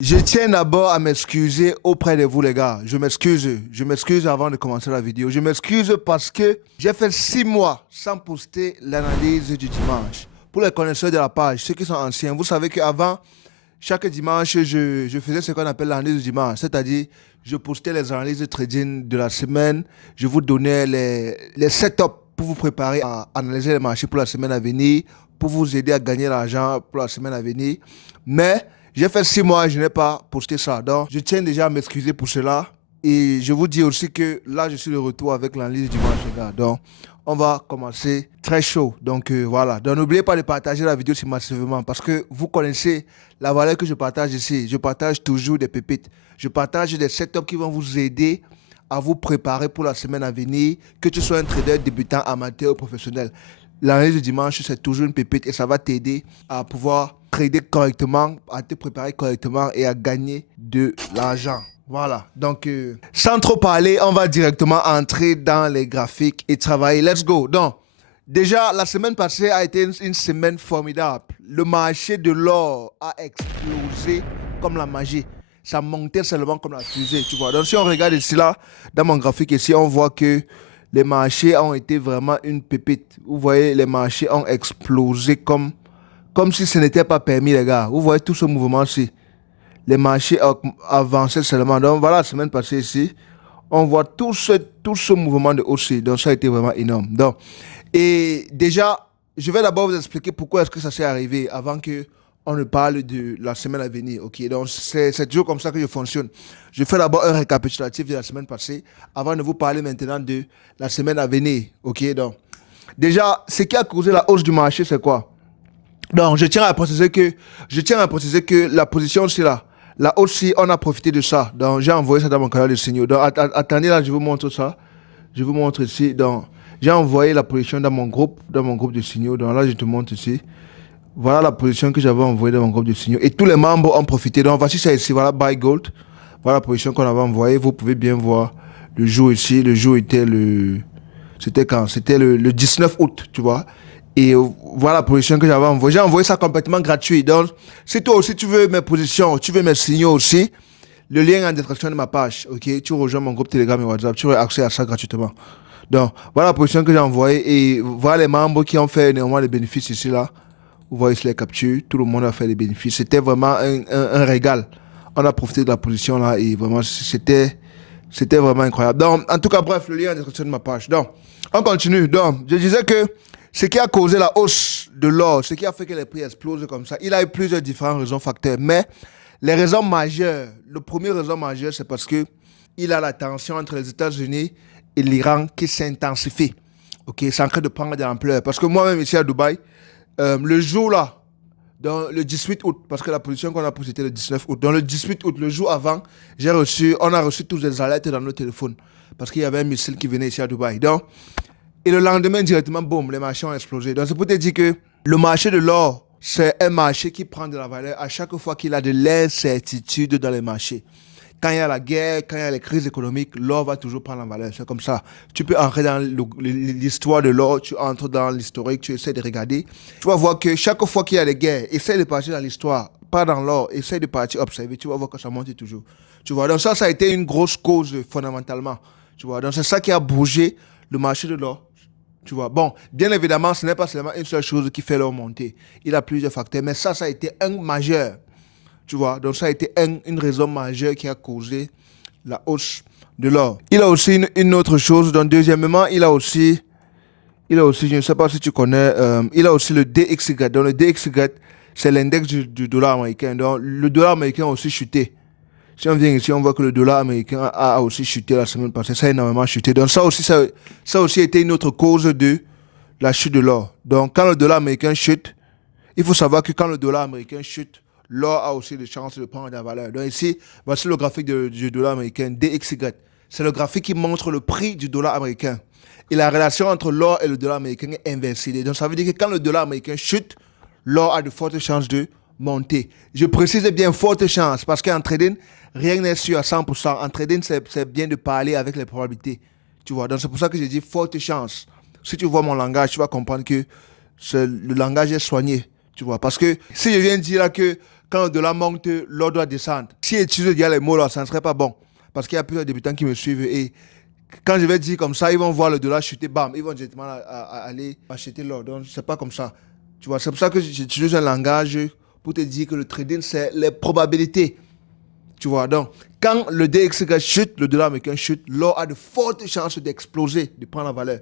Je tiens d'abord à m'excuser auprès de vous, les gars. Je m'excuse avant de commencer la vidéo. Je m'excuse parce que j'ai fait 6 mois sans poster l'analyse du dimanche. Pour les connaisseurs de la page, ceux qui sont anciens, vous savez qu'avant, chaque dimanche, je faisais ce qu'on appelle l'analyse du dimanche. C'est-à-dire, je postais les analyses de trading de la semaine. Je vous donnais les setups pour vous préparer à analyser les marchés pour la semaine à venir, pour vous aider à gagner l'argent pour la semaine à venir. Mais j'ai fait 6 mois et je n'ai pas posté ça. Donc, je tiens déjà à m'excuser pour cela. Et je vous dis aussi que là, je suis de retour avec l'analyse du dimanche, les gars. Donc, on va commencer très chaud. Donc, voilà. Donc, n'oubliez pas de partager la vidéo si massivement parce que vous connaissez la valeur que je partage ici. Je partage toujours des pépites. Je partage des setups qui vont vous aider à vous préparer pour la semaine à venir, que tu sois un trader débutant, amateur ou professionnel. L'analyse du dimanche, c'est toujours une pépite et ça va t'aider à pouvoir trader correctement, à te préparer correctement et à gagner de l'argent. Voilà, donc sans trop parler, on va directement entrer dans les graphiques et travailler. Let's go. Donc, déjà, la semaine passée a été une semaine formidable. Le marché de l'or a explosé comme la magie. Ça montait seulement comme la fusée, tu vois. Donc, si on regarde ici, là, dans mon graphique ici, on voit que les marchés ont été vraiment une pépite. Vous voyez, les marchés ont explosé comme si ce n'était pas permis, les gars. Vous voyez tout ce mouvement-ci. Les marchés avançaient seulement. Donc, voilà, la semaine passée ici, on voit tout ce mouvement de hausse. Donc, ça a été vraiment énorme. Donc, et déjà, je vais d'abord vous expliquer pourquoi est-ce que ça s'est arrivé avant que on ne parle de la semaine à venir. Ok, donc c'est toujours comme ça que je fonctionne. Je fais d'abord un récapitulatif de la semaine passée avant de vous parler maintenant de la semaine à venir. Ok, donc déjà, ce qui a causé la hausse du marché, c'est quoi? Donc, je tiens à préciser que la position, c'est là. Là aussi, on a profité de ça. Donc, j'ai envoyé ça dans mon canal de signaux. Donc, attendez, là, je vous montre ça. Je vous montre ici. Donc, j'ai envoyé la position dans mon groupe de signaux. Donc, là, je te montre ici. Voilà la position que j'avais envoyée dans mon groupe de signaux. Et tous les membres ont profité. Donc, voici ça ici. Voilà, Buy Gold. Voilà la position qu'on avait envoyée. Vous pouvez bien voir le jour ici. Le jour était le. C'était quand? C'était le 19 août, tu vois. Et voilà la position que j'avais envoyée. J'ai envoyé ça complètement gratuit. Donc, si toi aussi tu veux mes positions, tu veux mes signaux aussi, le lien est en description de ma page. Ok, tu rejoins mon groupe Telegram et WhatsApp. Tu auras accès à ça gratuitement. Donc, voilà la position que j'ai envoyée. Et voilà les membres qui ont fait néanmoins les bénéfices ici, là. Vous voyez ici les captures. Tout le monde a fait les bénéfices. C'était vraiment un régal. On a profité de la position là et vraiment, c'était vraiment incroyable. Donc, en tout cas, bref, le lien est en description de ma page. Donc, on continue. Donc, je disais que ce qui a causé la hausse de l'or, ce qui a fait que les prix explosent comme ça, il a eu plusieurs différentes raisons facteurs. Mais les raisons majeures, le premier raison majeure, c'est parce que il a la tension entre les États-Unis et l'Iran qui s'intensifie. Ok, c'est en train de prendre de l'ampleur. Parce que moi-même ici à Dubaï, le jour là, dans le 18 août, parce que la position qu'on a prise c'était le 19 août. Dans le 18 août, le jour avant, on a reçu tous les alertes dans nos téléphones. Parce qu'il y avait un missile qui venait ici à Dubaï. Donc, et le lendemain, directement, boum, les marchés ont explosé. Donc, c'est pour te dire que le marché de l'or, c'est un marché qui prend de la valeur à chaque fois qu'il a de l'incertitude dans les marchés. Quand il y a la guerre, quand il y a les crises économiques, l'or va toujours prendre la valeur. C'est comme ça. Tu peux entrer dans l'histoire de l'or, tu entres dans l'historique, tu essaies de regarder. Tu vas voir que chaque fois qu'il y a des guerres, essaie de partir dans l'histoire, pas dans l'or, essaie de partir observer. Tu vas voir que ça monte toujours. Tu vois, donc ça a été une grosse cause fondamentalement. Tu vois, donc c'est ça qui a bougé le marché de l'or. Tu vois, bon, bien évidemment, ce n'est pas seulement une seule chose qui fait l'or monter. Il y a plusieurs facteurs, mais ça a été un majeur. Tu vois, donc ça a été une raison majeure qui a causé la hausse de l'or. Il a aussi une autre chose. Donc, deuxièmement, je ne sais pas si tu connais, il a aussi le DXY. Donc, le DXY, c'est l'index du dollar américain. Donc, le dollar américain a aussi chuté. Si on vient ici, on voit que le dollar américain a aussi chuté la semaine passée. Ça a énormément chuté. Donc, ça aussi a été une autre cause de la chute de l'or. Donc, quand le dollar américain chute, il faut savoir que quand le dollar américain chute, l'or a aussi des chances de prendre de la valeur. Donc ici, voici le graphique du dollar américain, DXY. C'est le graphique qui montre le prix du dollar américain. Et la relation entre l'or et le dollar américain est inversée. Donc ça veut dire que quand le dollar américain chute, l'or a de fortes chances de monter. Je précise bien fortes chances parce qu'en trading, rien n'est sûr à 100%. En trading, c'est bien de parler avec les probabilités. Tu vois, donc c'est pour ça que j'ai dit fortes chances. Si tu vois mon langage, tu vas comprendre que le langage est soigné. Tu vois, parce que si je viens de dire là que quand le dollar monte, l'or doit descendre. Si j'utilise déjà les mots là, ça ne serait pas bon. Parce qu'il y a plusieurs débutants qui me suivent et quand je vais dire comme ça, ils vont voir le dollar chuter, bam, ils vont directement aller acheter l'or. Donc, c'est pas comme ça. Tu vois, c'est pour ça que j'utilise un langage pour te dire que le trading, c'est les probabilités. Tu vois, donc, quand le DXY chute, le dollar américain chute, l'or a de fortes chances d'exploser, de prendre la valeur.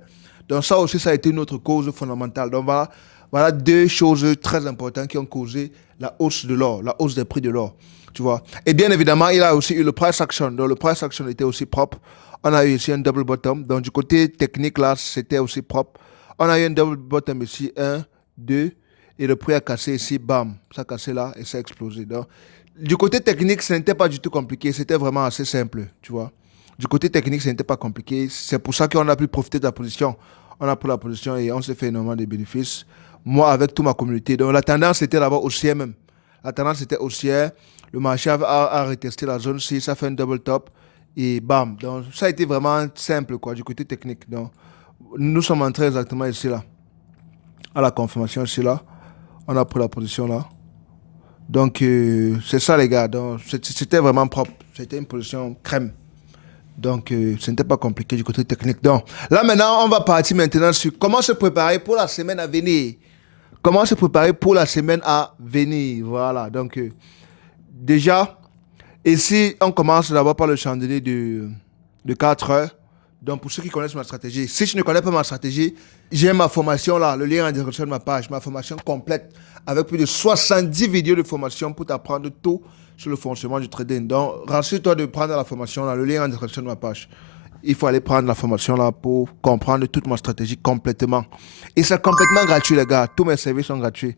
Donc, ça aussi, ça a été une autre cause fondamentale. Donc, voilà deux choses très importantes qui ont causé la hausse de l'or, la hausse des prix de l'or. Tu vois. Et bien évidemment, il a aussi eu le price action. Donc, le price action était aussi propre. On a eu ici un double bottom. Donc, du côté technique, là, c'était aussi propre. On a eu un double bottom ici, 1, 2. Et le prix a cassé ici, bam. Ça a cassé là et ça a explosé. Donc, du côté technique, ce n'était pas du tout compliqué. C'était vraiment assez simple, tu vois. Du côté technique, ce n'était pas compliqué. C'est pour ça qu'on a pu profiter de la position. On a pris la position et on s'est fait énormément de bénéfices. Moi, avec toute ma communauté. Donc, la tendance était là-bas haussière même. La tendance était haussière. Le marché a retesté la zone 6, ça fait un double top. Et bam. Donc, ça a été vraiment simple, quoi, du côté technique. Donc, nous sommes entrés exactement ici, là. À la confirmation, ici, là. On a pris la position, là. Donc, c'est ça, les gars. Donc, c'était vraiment propre. C'était une position crème. Donc, ce n'était pas compliqué du côté technique. Donc, là, maintenant, on va partir maintenant sur comment se préparer pour la semaine à venir. Comment se préparer pour la semaine à venir. Voilà. Donc, déjà, ici, on commence d'abord par le chandelier de 4 heures. Donc, pour ceux qui connaissent ma stratégie, si je ne connais pas ma stratégie, j'ai ma formation là, le lien en description de ma page, ma formation complète avec plus de 70 vidéos de formation pour t'apprendre tout sur le fonctionnement du trading. Donc, rassure-toi de prendre la formation là, le lien en description de ma page. Il faut aller prendre la formation là pour comprendre toute ma stratégie complètement. Et c'est complètement gratuit, les gars. Tous mes services sont gratuits.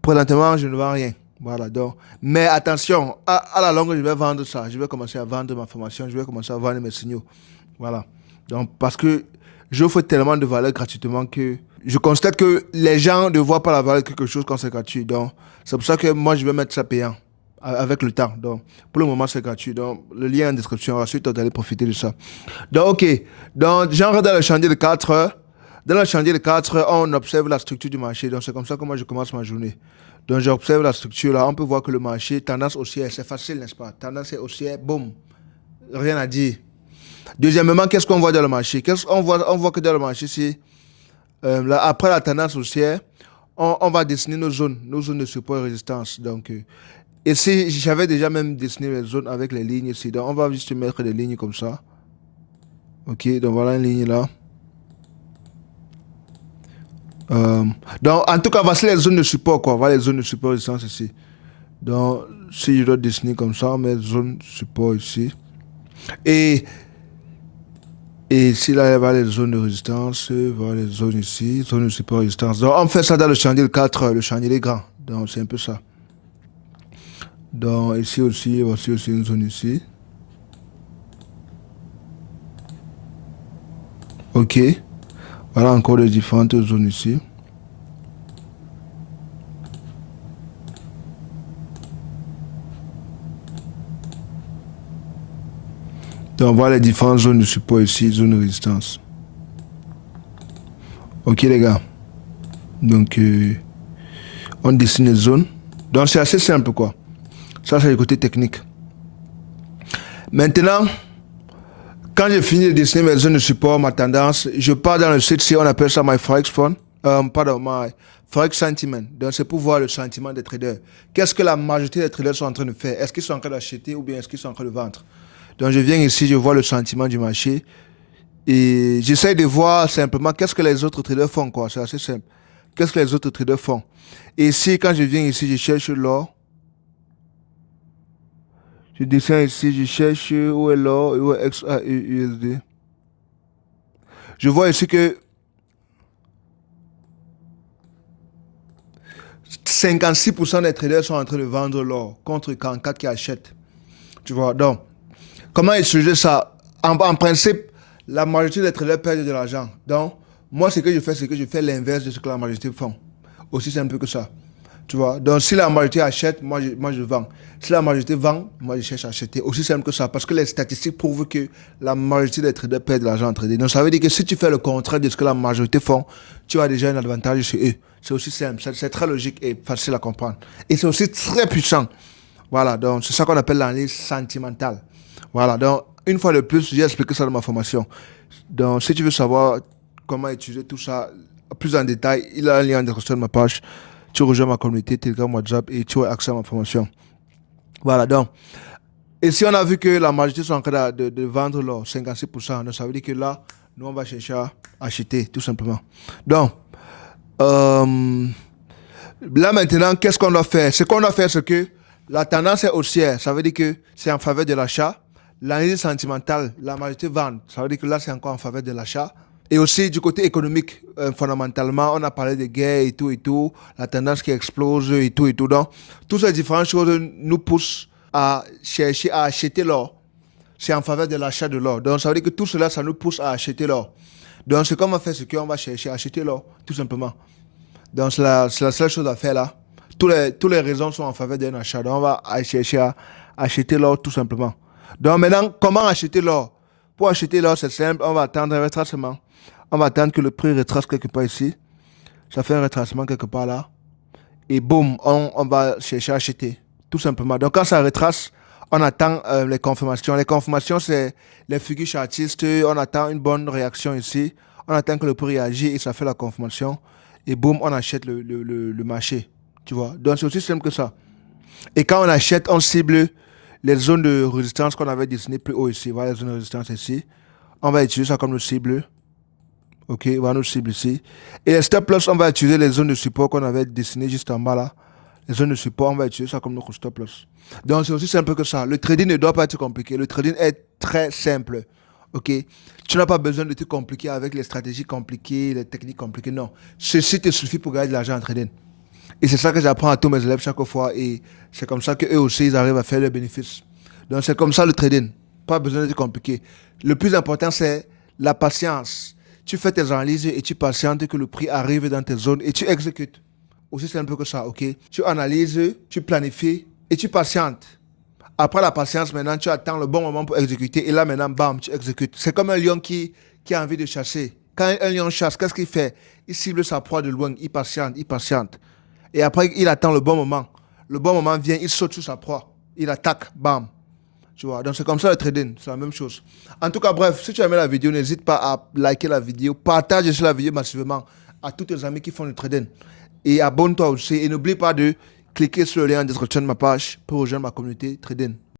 Présentement, je ne vends rien. Voilà, donc. Mais attention, à la longue, je vais vendre ça. Je vais commencer à vendre ma formation. Je vais commencer à vendre mes signaux. Voilà. Donc, parce que j'offre tellement de valeur gratuitement que je constate que les gens ne voient pas la valeur de quelque chose quand c'est gratuit. Donc, c'est pour ça que moi, je vais mettre ça payant avec le temps. Donc, pour le moment, c'est gratuit. Donc, le lien en description. Ensuite, vous allez profiter de ça. Donc, OK. Donc, j'entre dans le chantier de 4 heures. Dans le chantier de 4 heures, on observe la structure du marché. Donc, c'est comme ça que moi, je commence ma journée. Donc, j'observe la structure là. On peut voir que le marché, tendance haussière, c'est facile, n'est-ce pas? Tendance haussière, boum. Rien à dire. Deuxièmement, qu'est-ce qu'on voit dans le marché? On voit que dans le marché, c'est là, après la tendance haussière, on va dessiner nos zones de support et résistance. Donc, et si j'avais déjà même dessiné les zones avec les lignes ici, donc on va juste mettre des lignes comme ça. Ok, donc voilà une ligne là. Donc, en tout cas, voici les zones de support, quoi. Voilà les zones de support et résistance ici. Donc, si je dois dessiner comme ça, on met zone support ici. Et ici, là, il va les zones de résistance, voilà les zones ici, zone de support résistance. Donc, on fait ça dans le chandelier de 4 heures, le chandelier grand. Donc, c'est un peu ça. Donc, ici aussi, voici aussi une zone ici. OK. Voilà encore les différentes zones ici. Donc, voilà les différentes zones de support ici, zone de résistance. OK, les gars. Donc, on dessine les zones. Donc, c'est assez simple, quoi. Ça, c'est le côté technique. Maintenant, quand j'ai fini de dessiner mes zones de support, ma tendance, je pars dans le site, on appelle ça My Forex Fund. My Forex Sentiment. Donc, c'est pour voir le sentiment des traders. Qu'est-ce que la majorité des traders sont en train de faire? Est-ce qu'ils sont en train d'acheter ou bien est-ce qu'ils sont en train de vendre? Donc, je viens ici, je vois le sentiment du marché. Et j'essaie de voir simplement qu'est-ce que les autres traders font, quoi. C'est assez simple. Qu'est-ce que les autres traders font? Et ici, quand je viens ici, je cherche l'or. Je descends ici, je cherche où est l'or et où est XAUUSD. Je vois ici que 56% des traders sont en train de vendre l'or contre 44 qui achètent. Tu vois, donc, comment utiliser ça? En principe, la majorité des traders perdent de l'argent. Donc, moi, ce que je fais, c'est que je fais l'inverse de ce que la majorité font. Aussi simple que ça. Tu vois, donc si la majorité achète, moi je vends. Si la majorité vend, moi je cherche à acheter. Aussi simple que ça. Parce que les statistiques prouvent que la majorité des traders perdent de l'argent en trading. Donc ça veut dire que si tu fais le contraire de ce que la majorité font, tu as déjà un avantage chez eux. C'est aussi simple. C'est très logique et facile à comprendre. Et c'est aussi très puissant. Voilà. Donc c'est ça qu'on appelle l'analyse sentimentale. Voilà. Donc une fois de plus, j'ai expliqué ça dans ma formation. Donc si tu veux savoir comment utiliser tout ça plus en détail, il y a un lien en description de ma page. Tu rejoins ma communauté Telegram, WhatsApp et tu as accès à ma formation. Voilà, donc, et si on a vu que la majorité sont en train de vendre leur 56%, donc ça veut dire que là, nous, on va chercher à acheter, tout simplement. Donc, euh, là maintenant, qu'est-ce qu'on doit faire? Ce qu'on doit faire, c'est que la tendance est haussière, ça veut dire que c'est en faveur de l'achat. L'analyse sentimentale, la majorité vend, ça veut dire que là, c'est encore en faveur de l'achat. Et aussi du côté économique, fondamentalement, on a parlé de guerre et tout, la tendance qui explose et tout. Donc, toutes ces différentes choses nous poussent à chercher à acheter l'or. C'est en faveur de l'achat de l'or. Donc, ça veut dire que tout cela, ça nous pousse à acheter l'or. Donc, ce qu'on va faire, c'est qu'on va chercher à acheter l'or, tout simplement. Donc, c'est la seule chose à faire là. Toutes les raisons sont en faveur d'un achat. Donc, on va chercher à acheter l'or, tout simplement. Donc, maintenant, comment acheter l'or? Pour acheter l'or, c'est simple. On va attendre un retracement. On va attendre que le prix retrace quelque part ici. Ça fait un retracement quelque part là. Et boum, on va chercher à acheter. Tout simplement. Donc quand ça retrace, on attend les confirmations. Les confirmations, c'est les figures chartistes. On attend une bonne réaction ici. On attend que le prix réagisse et ça fait la confirmation. Et boum, on achète le marché. Tu vois. Donc c'est aussi simple que ça. Et quand on achète, on cible les zones de résistance qu'on avait dessinées plus haut ici. Voilà les zones de résistance ici. On va utiliser ça comme le cible. Ok, on va nous cible ici. Et les stop loss, on va utiliser les zones de support qu'on avait dessinées juste en bas là. Les zones de support, on va utiliser ça comme notre stop loss. Donc c'est aussi simple que ça. Le trading ne doit pas être compliqué. Le trading est très simple. Ok, tu n'as pas besoin de te compliquer avec les stratégies compliquées, les techniques compliquées. Non, ceci te suffit pour gagner de l'argent en trading. Et c'est ça que j'apprends à tous mes élèves chaque fois. Et c'est comme ça qu'eux aussi, ils arrivent à faire leurs bénéfices. Donc c'est comme ça le trading. Pas besoin de te compliquer. Le plus important, c'est la patience. Tu fais tes analyses et tu patientes que le prix arrive dans tes zones et tu exécutes. Aussi simple que ça, ok? Tu analyses, tu planifies et tu patientes. Après la patience, maintenant, tu attends le bon moment pour exécuter. Et là, maintenant, bam, tu exécutes. C'est comme un lion qui a envie de chasser. Quand un lion chasse, qu'est-ce qu'il fait? Il cible sa proie de loin, il patiente, il patiente. Et après, il attend le bon moment. Le bon moment vient, il saute sur sa proie. Il attaque, bam. Tu vois, donc c'est comme ça le trading, c'est la même chose. En tout cas, bref, si tu as aimé la vidéo, n'hésite pas à liker la vidéo, partage la vidéo massivement à tous tes amis qui font le trading. Et abonne-toi aussi. Et n'oublie pas de cliquer sur le lien en description de ma page pour rejoindre ma communauté trading.